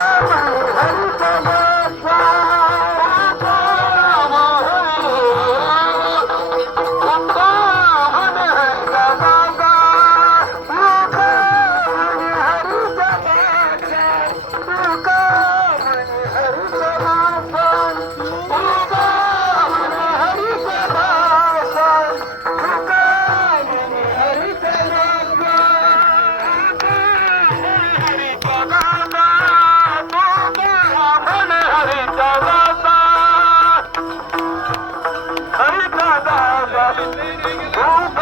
أنت Brasil!